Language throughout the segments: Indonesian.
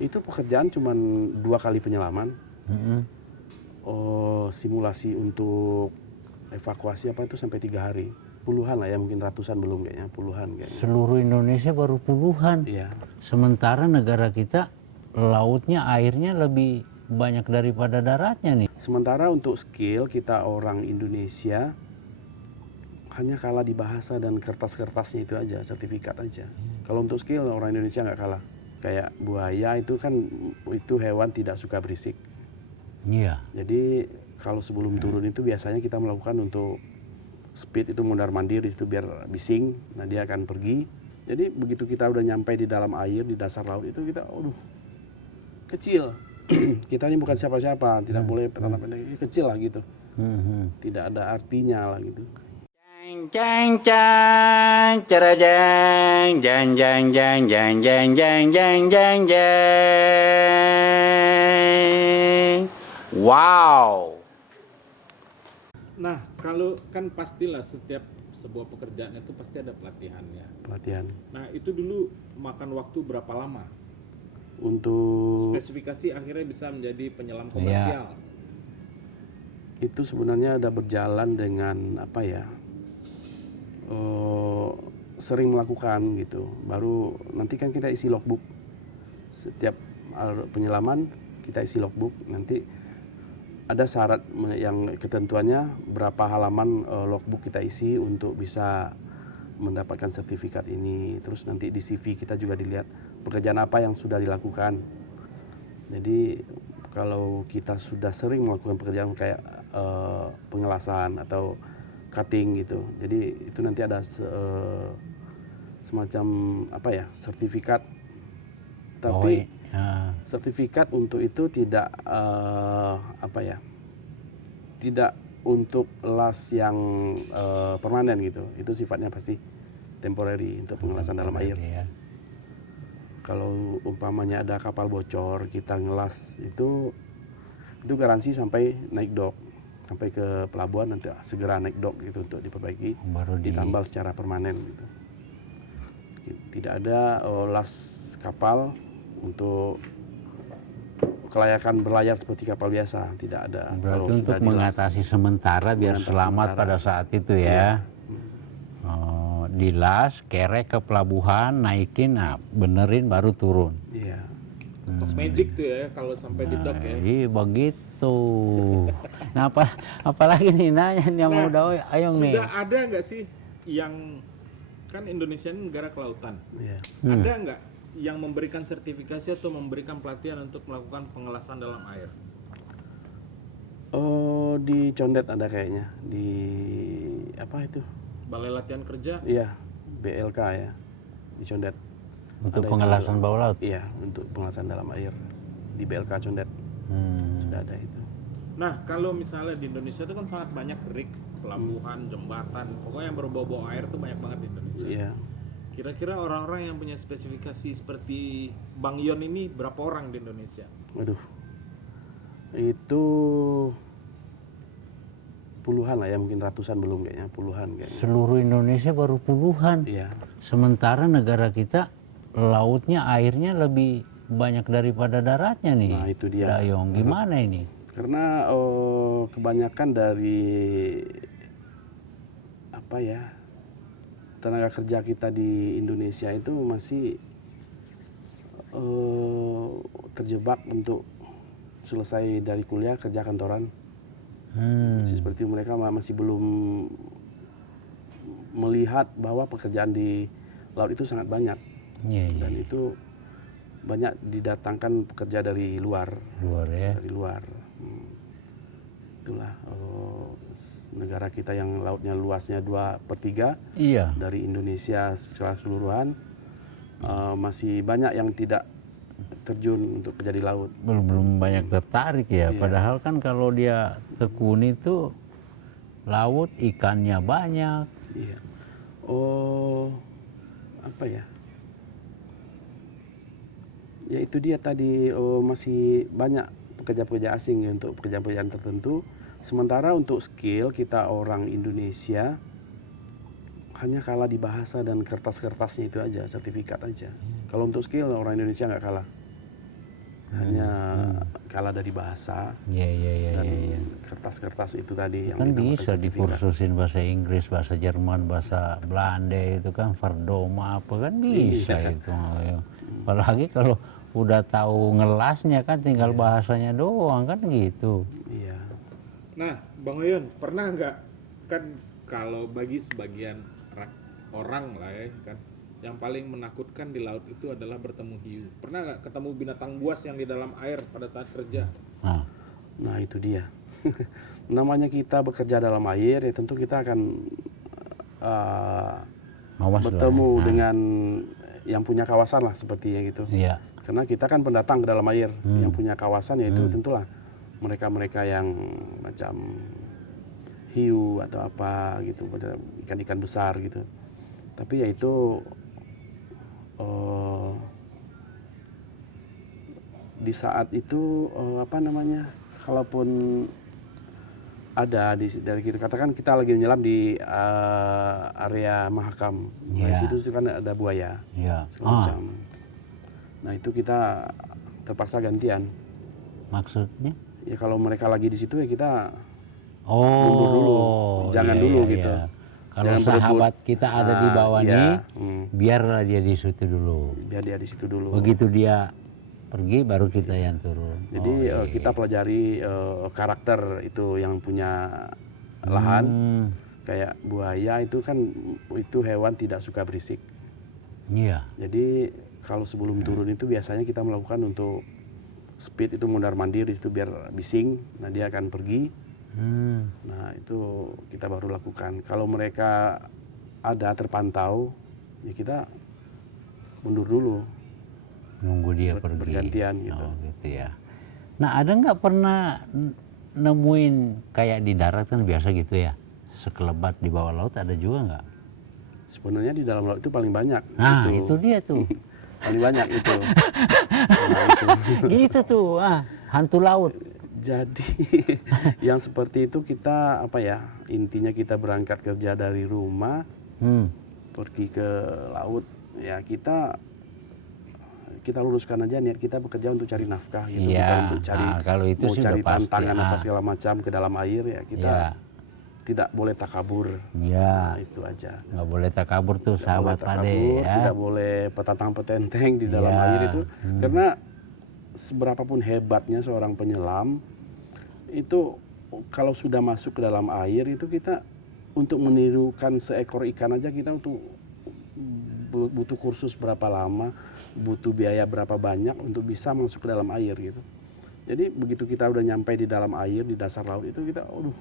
Itu pekerjaan cuma 2 kali penyelaman. Simulasi untuk evakuasi apa itu sampai 3 hari. Puluhan lah ya, mungkin ratusan belum kayaknya, puluhan kayaknya. Seluruh Indonesia baru puluhan. Iya. Sementara negara kita lautnya, airnya lebih banyak daripada daratnya nih. Sementara untuk skill kita orang Indonesia hanya kalah di bahasa dan kertas-kertasnya itu aja, sertifikat aja. Kalau untuk skill orang Indonesia nggak kalah. Kayak buaya itu kan, itu hewan tidak suka berisik. Iya. Jadi kalau sebelum turun itu biasanya kita melakukan untuk speed itu mondar-mandir itu biar bising, nah dia akan pergi. Jadi begitu kita udah nyampe di dalam air, di dasar laut itu kita, kecil. Kita ini bukan siapa-siapa, tidak boleh tanam pendek, kecil lah gitu. Tidak ada artinya lah gitu. Jang jang cara jang jang jang jang jang jang jang jang jang jang. Wow. Nah, kalau kan pastilah setiap sebuah pekerjaan itu pasti ada pelatihannya. Pelatihan Nah, itu dulu makan waktu berapa lama? untuk Spesifikasi akhirnya bisa menjadi penyelam komersial. itu sebenarnya ada berjalan dengan apa ya, sering melakukan gitu. Baru nanti kan kita isi logbook setiap penyelaman, kita isi logbook. Nanti ada syarat yang ketentuannya berapa halaman logbook kita isi untuk bisa mendapatkan sertifikat ini. Terus nanti di CV kita juga dilihat pekerjaan apa yang sudah dilakukan. Jadi kalau kita sudah sering melakukan pekerjaan kayak pengelasan atau cutting gitu, jadi itu nanti ada semacam apa ya, sertifikat. Tapi sertifikat untuk itu tidak apa ya, tidak untuk las yang permanen gitu. Itu sifatnya pasti temporary untuk pengelasan dalam air. Ya. Kalau umpamanya ada kapal bocor, kita ngelas itu garansi sampai naik dock, sampai ke pelabuhan nanti segera naik dock gitu untuk diperbaiki, Baru ditambal secara permanen gitu. Tidak ada las kapal untuk kelayakan berlayar seperti kapal biasa, tidak ada. Berarti Kalau untuk sudah dilas, mengatasi sementara biar Mengatasi selamat sementara. pada saat itu ya. Dilas, kerek ke pelabuhan, naikin, nah benerin baru turun. iya. Tos magic tuh ya kalau sampai di dock ya. Iya begitu. Nah apalagi nih nanya nih yang Nah, udah ayong nih. Sudah ada nggak sih yang, kan Indonesia ini negara kelautan, Iya. ada nggak yang memberikan sertifikasi atau memberikan pelatihan untuk melakukan pengelasan dalam air? Di Condet ada kayaknya, di apa itu? Balai Latihan Kerja? Iya, BLK ya, di Condet. Untuk Ada pengelasan itu. bawah laut. Iya, untuk pengelasan dalam air di BLK Condet sudah ada itu. Nah, kalau misalnya di Indonesia itu kan sangat banyak rig, pelabuhan, jembatan, pokoknya yang berbau-bau air tuh banyak banget di Indonesia. Iya. Kira-kira orang-orang yang punya spesifikasi seperti Bang Yon ini berapa orang di Indonesia? Waduh, itu puluhan lah ya, mungkin ratusan belum kayaknya, puluhan kayaknya. Seluruh Indonesia baru puluhan. Iya. Sementara negara kita lautnya, airnya lebih banyak daripada daratnya nih. Nah, itu dia. Dayong, gimana ini? Karena kebanyakan dari apa ya, tenaga kerja kita di Indonesia itu masih terjebak untuk selesai dari kuliah kerja kantoran. Seperti mereka masih belum melihat bahwa pekerjaan di laut itu sangat banyak. Iya, Dan itu banyak didatangkan pekerja dari luar. luar ya. Dari luar. Itulah negara kita yang lautnya luasnya 2/3 Iya. dari Indonesia secara keseluruhan, masih banyak yang tidak terjun untuk kerja di laut. Belum banyak tertarik ya. Iya. Padahal kan kalau dia tekuni itu laut ikannya banyak. Iya. Apa ya? Ya itu dia tadi, masih banyak pekerja-pekerja asing ya untuk pekerjaan-pekerjaan tertentu. Sementara untuk skill kita orang Indonesia hanya kalah di bahasa dan kertas-kertasnya itu aja, sertifikat aja. Kalau untuk skill orang Indonesia nggak kalah. kalah dari bahasa Iya. dan kertas-kertas itu tadi yang Kan dinamakan bisa sertifikat. dikursusin bahasa Inggris, bahasa Jerman, bahasa Belanda itu kan Verdoma apa kan bisa itu. Apalagi kalau udah tahu ngelasnya kan tinggal bahasanya doang kan gitu. Iya. Nah, Bang Oyun, pernah nggak kan kalau bagi sebagian orang lah ya kan, yang paling menakutkan di laut itu adalah bertemu hiu. Pernah nggak ketemu binatang buas yang di dalam air pada saat kerja? Nah itu dia. Namanya kita bekerja dalam air ya tentu kita akan Awas bertemu lah. dengan yang punya kawasan lah sepertinya gitu. Iya. Karena kita kan pendatang ke dalam air, yang punya kawasan yaitu tentulah mereka-mereka yang macam hiu atau apa gitu, pada ikan-ikan besar gitu. Tapi ya itu di saat itu apa namanya, kalaupun ada dari kita katakan kita lagi menyelam di area Mahakam, di Iya. situ kan ada buaya Iya. segala macam. Nah itu kita terpaksa gantian. Maksudnya? Ya kalau mereka lagi di situ ya kita Oh. mundur dulu, jangan iya, dulu iya, gitu. iya. Kalau Jangan berebut. sahabat kita ada di bawah iya, nih, hmm, biarlah dia di situ dulu. biar dia di situ dulu. Begitu dia pergi, baru kita yang turun. Jadi Oh, iya. kita pelajari karakter itu yang punya lahan. Kayak buaya itu kan itu hewan tidak suka berisik. Iya. Jadi kalau sebelum turun itu biasanya kita melakukan untuk speed itu mondar-mandir itu biar bising. Nah dia akan pergi. Nah itu kita baru lakukan. Kalau mereka ada terpantau, ya kita mundur dulu. Nunggu dia pergi. Bergantian gitu. Oh, gitu ya. Nah, ada nggak pernah nemuin kayak di darat kan biasa gitu ya, sekelebat di bawah laut ada juga nggak? Sebenarnya di dalam laut itu paling banyak. Nah, itu dia tuh. Paling banyak itu. Nah, itu. Gitu tuh, hantu laut. Jadi yang seperti itu kita apa ya, intinya kita berangkat kerja dari rumah pergi ke laut ya, kita luruskan aja niat kita bekerja untuk cari nafkah gitu, Iya. bukan untuk cari Kalau itu mau sih cari udah pasti, tantangan apa segala macam ke dalam air ya, kita Iya. tidak boleh takabur. Iya. Nah, itu aja. Nggak boleh takabur tuh sahabat Boleh Pade takabur, ya. tidak boleh petantang petenteng di dalam Iya. air itu, karena seberapapun hebatnya seorang penyelam itu kalau sudah masuk ke dalam air itu kita untuk menirukan seekor ikan aja kita untuk butuh kursus berapa lama, butuh biaya berapa banyak untuk bisa masuk ke dalam air gitu. Jadi begitu kita udah nyampe di dalam air di dasar laut itu kita, aduh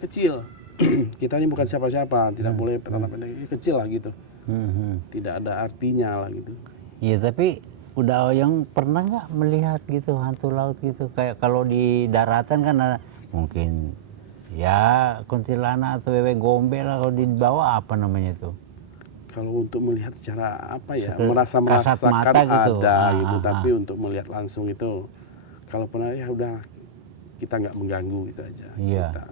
kecil. Kita ini bukan siapa-siapa, tidak boleh petantang-petenteng, kecil lah gitu. Tidak ada artinya lah gitu. Iya, tapi udah yang pernah nggak melihat gitu hantu laut gitu, kayak kalau di daratan kan ada mungkin ya kuntilanak atau wewe gombel lah, kalau di bawah apa namanya tuh? Kalau untuk melihat secara apa ya, Kasat merasakan mata gitu. ada gitu, tapi untuk melihat langsung itu kalau pernah ya udah kita nggak mengganggu gitu aja. Iya. Kita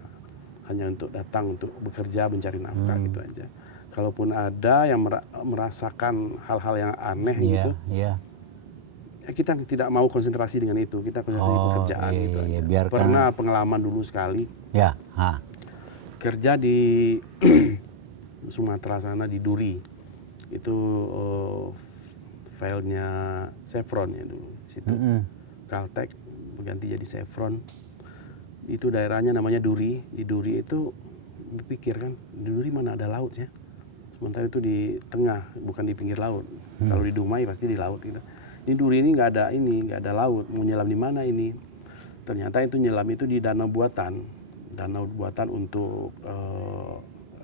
hanya untuk datang untuk bekerja mencari nafkah gitu aja. Kalaupun ada yang merasakan hal-hal yang aneh gitu, Iya. ya kita tidak mau konsentrasi dengan itu, kita konsentrasi pekerjaan iya, gitu iya, aja. biarkan. Pernah pengalaman dulu sekali Ya, kerja di Sumatera sana di Duri, itu filenya Chevron ya dulu situ. Caltech berganti jadi Chevron. Itu daerahnya namanya Duri. Di Duri itu berpikir kan, di Duri mana ada laut ya, sementara itu di tengah bukan di pinggir laut. Kalau di Dumai pasti di laut gitu. Di Duri ini nggak ada laut, mau nyelam di mana ini? Ternyata itu nyelam itu di danau buatan untuk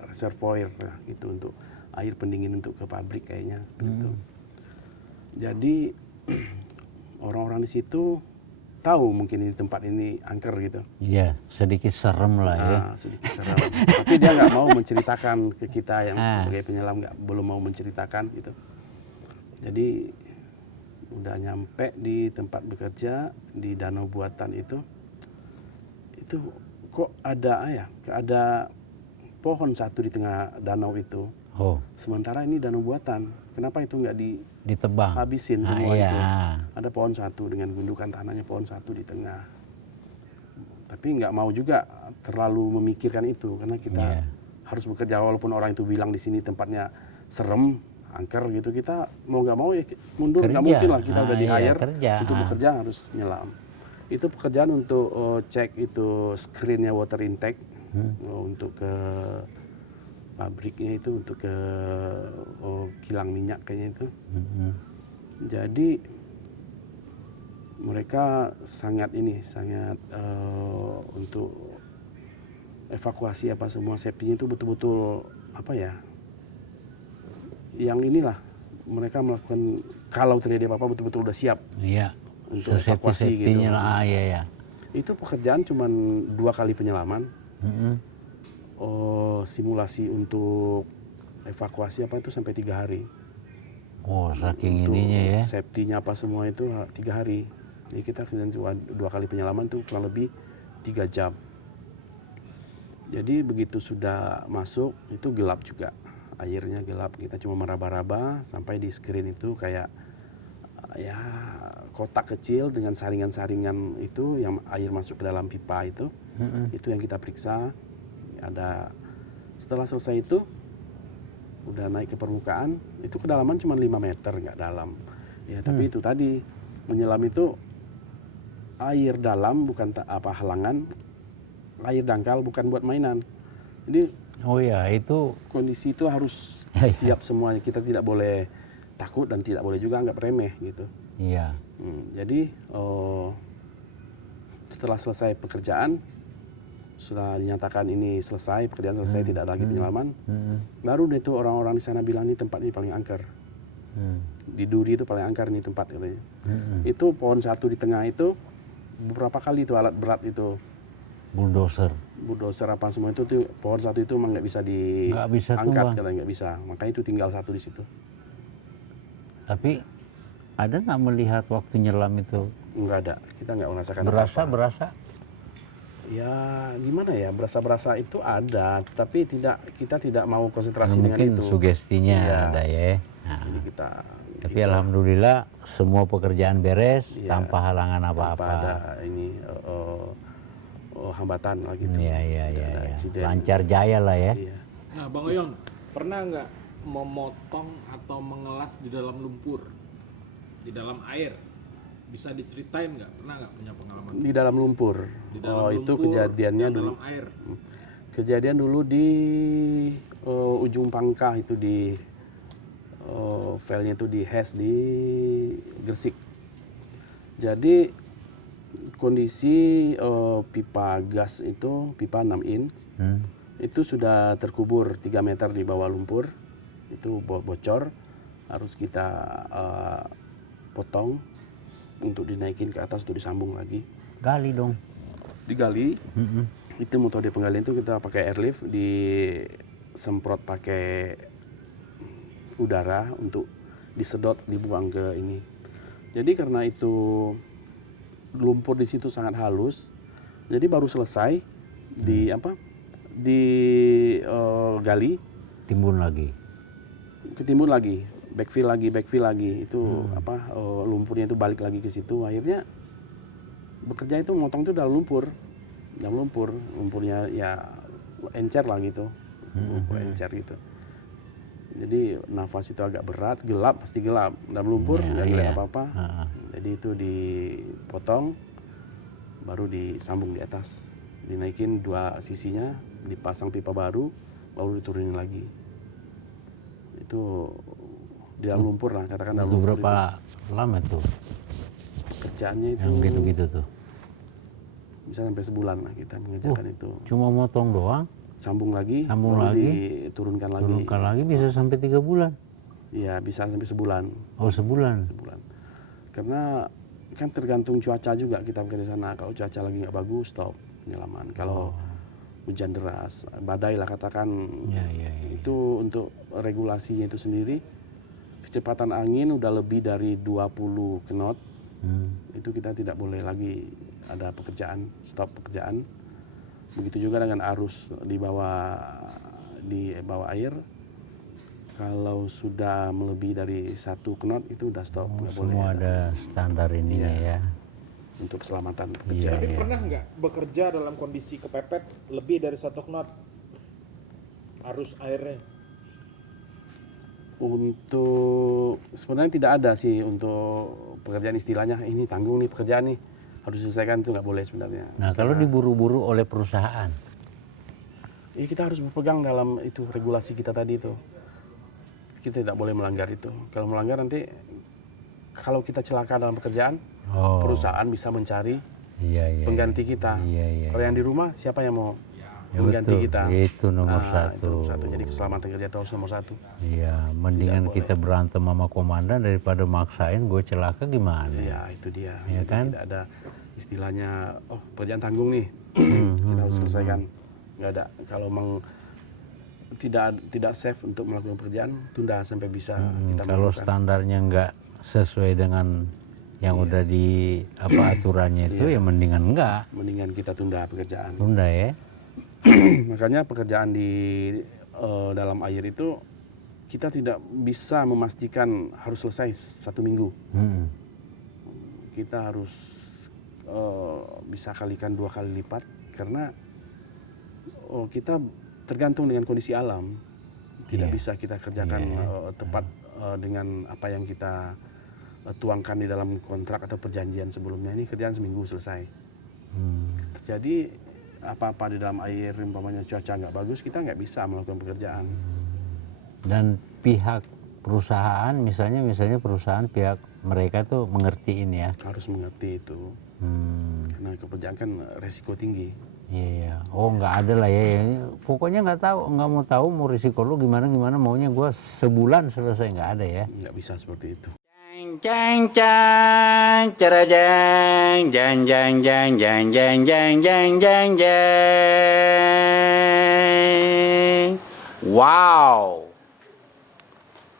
reservoir lah, gitu, untuk air pendingin untuk ke pabrik kayaknya gitu. Jadi orang-orang di situ tahu mungkin di tempat ini angker gitu. iya, sedikit serem lah ya. Sedikit seram. Tapi dia nggak mau menceritakan ke kita yang sebagai penyelam, belum mau menceritakan gitu. Jadi udah nyampe di tempat bekerja di danau buatan itu kok ada pohon satu di tengah danau itu. Oh, Sementara ini danau buatan. Kenapa itu nggak ditebang. dihabisin Ah, semua iya. itu? Ada pohon satu dengan gundukan tanahnya pohon satu di tengah. Tapi nggak mau juga terlalu memikirkan itu karena kita Iya. harus bekerja walaupun orang itu bilang di sini tempatnya serem, angker gitu. Kita mau nggak mau ya mundur nggak Kerja. mungkin lah kita udah di Iya, hire kerja. untuk bekerja harus nyelam. Itu pekerjaan untuk cek itu screennya water intake untuk ke pabriknya itu untuk ke kilang minyak kayaknya itu. Mm-mm. Jadi mereka sangat untuk evakuasi apa semua safety-nya itu betul-betul apa ya? Yang inilah mereka melakukan kalau terjadi apa-apa betul-betul udah siap Iya. untuk evakuasi gitu. Safety-nya lah. Ah, iya, iya. Itu pekerjaan cuman 2 kali penyelaman. Mm-mm. Simulasi untuk evakuasi apa itu sampai 3 hari. Oh, saking Untuk ininya ya. safety-nya apa semua itu 3 hari. Jadi kita kerjaan cuma 2 kali penyelaman tuh kurang lebih 3 jam. Jadi begitu sudah masuk itu gelap juga. Airnya gelap, kita cuma meraba-raba sampai di screen itu kayak ya kotak kecil dengan saringan-saringan itu yang air masuk ke dalam pipa itu. Itu yang kita periksa. Setelah selesai itu udah naik ke permukaan, itu kedalaman cuma 5 meter, nggak dalam. Ya, tapi itu tadi menyelam itu air dalam bukan halangan, air dangkal bukan buat mainan. Jadi Oh ya, itu kondisi itu harus siap semuanya. Kita tidak boleh takut dan tidak boleh juga anggap remeh gitu. iya. Jadi setelah selesai pekerjaan, sudah dinyatakan ini selesai, pekerjaan selesai, tidak ada lagi penyelaman, baru deh tuh orang-orang di sana bilang ini tempat ini paling angker. Di Duri itu paling angker nih tempat katanya. Itu pohon satu di tengah itu beberapa kali itu alat berat itu bulldozer apa semua itu tuh pohon satu itu emang nggak bisa bisa diangkat tumbang. katanya nggak bisa, makanya itu tinggal satu di situ. Tapi ada nggak melihat waktu nyelam itu? Nggak ada, kita nggak merasakan apa-apa. Berasa? Ya gimana ya, berasa itu ada, tapi kita tidak mau konsentrasi dengan Mungkin itu. sugestinya Iya. ada ya. Nah, Jadi kita tapi alhamdulillah semua pekerjaan beres Iya, tanpa halangan tanpa apa-apa. ada ini hambatan lah gitu. Iya, Tidak ada iya. insiden. Lancar jaya lah ya. Iya. Nah, Bang Oyon, pernah nggak memotong atau mengelas di dalam lumpur, di dalam air? Bisa diceritain nggak? Pernah nggak punya pengalaman? Di dalam lumpur. Di dalam Itu lumpur, kejadiannya di dulu. dalam air. Kejadian dulu di ujung Pangkah itu di filenya itu di HES di Gresik. Jadi kondisi pipa gas itu pipa 6 in itu sudah terkubur 3 meter di bawah lumpur, itu bocor, harus kita potong untuk dinaikin ke atas untuk disambung lagi. Gali dong. Digali, itu metode penggalian itu kita pakai airlift, disemprot pakai udara untuk disedot, dibuang ke ini. Jadi karena itu lumpur di situ sangat halus, jadi baru selesai gali, Timbun lagi. ketimbun lagi, backfill lagi, itu lumpurnya itu balik lagi ke situ. Akhirnya bekerja itu motong itu dalam lumpur, lumpurnya ya encer lah gitu, encer gitu. Jadi nafas itu agak berat, pasti gelap, dalam lumpur nggak ngeliat apa-apa. Jadi itu dipotong, baru disambung di atas, dinaikin 2 sisinya, dipasang pipa baru diturunin lagi. Itu di dalam lumpur lah, katakan dalam Itu lumpur. berapa lama tuh Kerjaannya itu yang gitu-gitu tuh? bisa sampai sebulan lah kita mengerjakan itu. Cuma motong doang, Sambung lagi, Sambung baru lagi, diturunkan lagi. turunkan lagi bisa sampai 3 bulan. Iya, bisa sampai sebulan. Oh, sebulan. Karena kan tergantung cuaca juga kita bekerja di sana. Kalau cuaca lagi nggak bagus, stop penyelaman. Kalau hujan deras, badai lah katakan, Ya. itu untuk regulasinya itu sendiri, kecepatan angin udah lebih dari 20 knot, itu kita tidak boleh lagi ada pekerjaan, stop pekerjaan. Begitu juga dengan arus di bawah air, Kalau sudah melebihi dari 1 knot itu udah stop, nggak boleh. Semua ada standar ininya ya. Untuk keselamatan Iya, pekerja. Tapi iya. pernah nggak bekerja dalam kondisi kepepet lebih dari 1 knot arus airnya? Untuk sebenarnya tidak ada sih untuk pekerjaan istilahnya ini tanggung nih pekerjaan nih harus diselesaikan, itu nggak boleh sebenarnya. Nah kalau diburu-buru oleh perusahaan, Kita harus berpegang dalam itu regulasi kita tadi itu. Kita tidak boleh melanggar itu. Kalau melanggar nanti kalau kita celaka dalam pekerjaan, oh perusahaan bisa mencari iya iya. pengganti kita. Iya iya. Kalau yang di rumah siapa yang mau Ya, mengganti betul. kita? Itu nomor Itu satu. nomor satu. Jadi keselamatan kerja itu harus nomor 1. Iya, mendingan kita berantem sama komandan daripada maksain gue celaka gimana? Ya itu dia. Iya Jadi kan? tidak ada istilahnya pekerjaan tanggung nih kita harus selesaikan. Nggak ada. Kalau memang tidak safe untuk melakukan pekerjaan, tunda sampai bisa kita Kalau melakukan. standarnya nggak sesuai dengan yang udah di aturannya itu ya mendingan enggak. Mendingan kita tunda pekerjaan. Tunda ya. Makanya pekerjaan di dalam air itu kita tidak bisa memastikan harus selesai 1 minggu. Hmm. Kita harus bisa kalikan 2 kali lipat karena kita tergantung dengan kondisi alam. Tidak bisa kita kerjakan tepat dengan apa yang kita tuangkan di dalam kontrak atau perjanjian sebelumnya. Ini kerjaan seminggu selesai. Terjadi apa-apa di dalam air, umpamanya cuaca nggak bagus, kita nggak bisa melakukan pekerjaan. Dan pihak perusahaan, misalnya perusahaan pihak mereka tuh mengertiin ya. Harus mengerti itu. Karena pekerjaan kan resiko tinggi. Iya. Oh nggak ada lah ya. Pokoknya nggak mau tahu mau risiko lu gimana maunya gue sebulan selesai, nggak ada ya. Nggak bisa seperti itu. Jang jang cara jang jang jang jang jang jang jang jang jang jang. Wow.